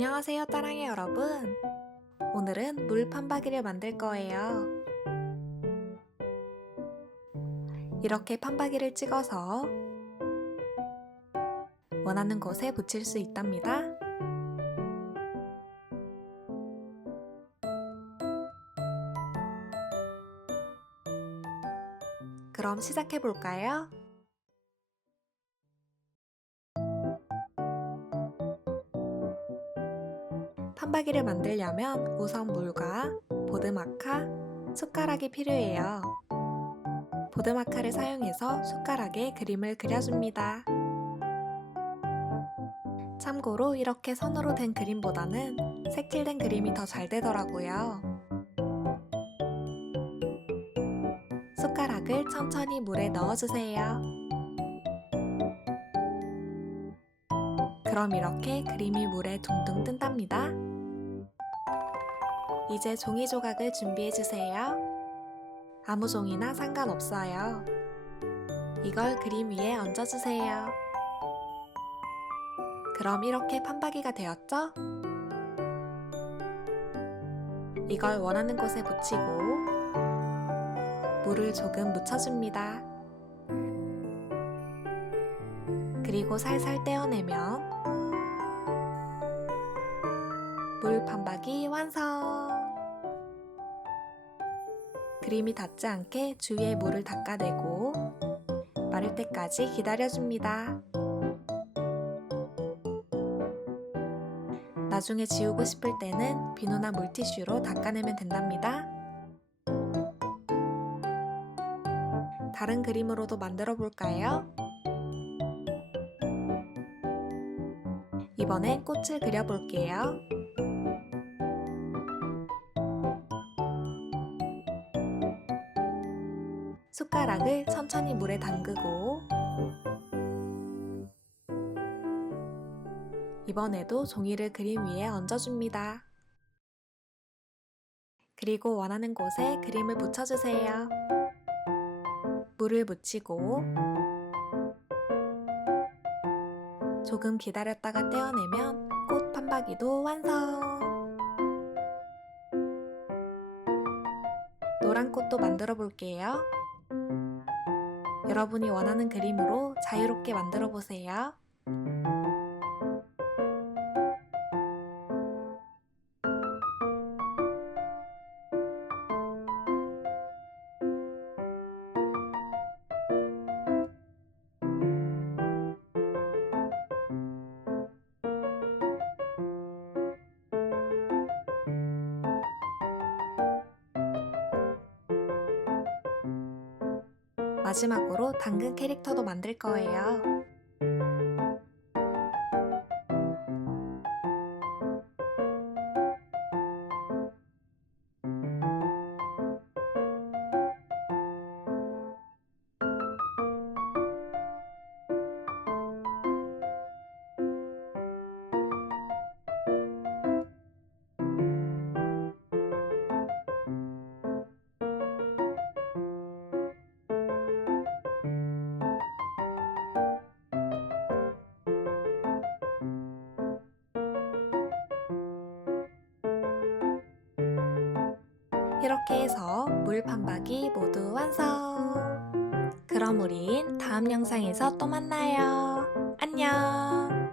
안녕하세요, 따랑이 여러분. 오늘은 물 판박이를 만들 거예요. 이렇게 판박이를 찍어서 원하는 곳에 붙일 수 있답니다. 그럼 시작해 볼까요? 판박이를 만들려면 우선 물과 보드마카, 숟가락이 필요해요. 보드마카를 사용해서 숟가락에 그림을 그려줍니다. 참고로 이렇게 선으로 된 그림보다는 색칠된 그림이 더 잘 되더라고요. 숟가락을 천천히 물에 넣어주세요. 그럼 이렇게 그림이 물에 둥둥 뜬답니다. 이제 종이 조각을 준비해주세요. 아무 종이나 상관없어요. 이걸 그림 위에 얹어주세요. 그럼 이렇게 판박이가 되었죠? 이걸 원하는 곳에 붙이고 물을 조금 묻혀줍니다. 그리고 살살 떼어내면 물 판박이 완성! 그림이 닿지 않게 주위에 물을 닦아내고 마를 때까지 기다려줍니다. 나중에 지우고 싶을 때는 비누나 물티슈로 닦아내면 된답니다. 다른 그림으로도 만들어 볼까요? 이번엔 꽃을 그려볼게요. 숟가락을 천천히 물에 담그고 이번에도 종이를 그림 위에 얹어줍니다. 그리고 원하는 곳에 그림을 붙여주세요. 물을 묻히고 조금 기다렸다가 떼어내면 꽃 판박이도 완성! 노란 꽃도 만들어 볼게요. 여러분이 원하는 그림으로 자유롭게 만들어 보세요. 마지막으로 당근 캐릭터도 만들 거예요. 이렇게 해서 물 판박이 모두 완성! 그럼 우린 다음 영상에서 또 만나요. 안녕!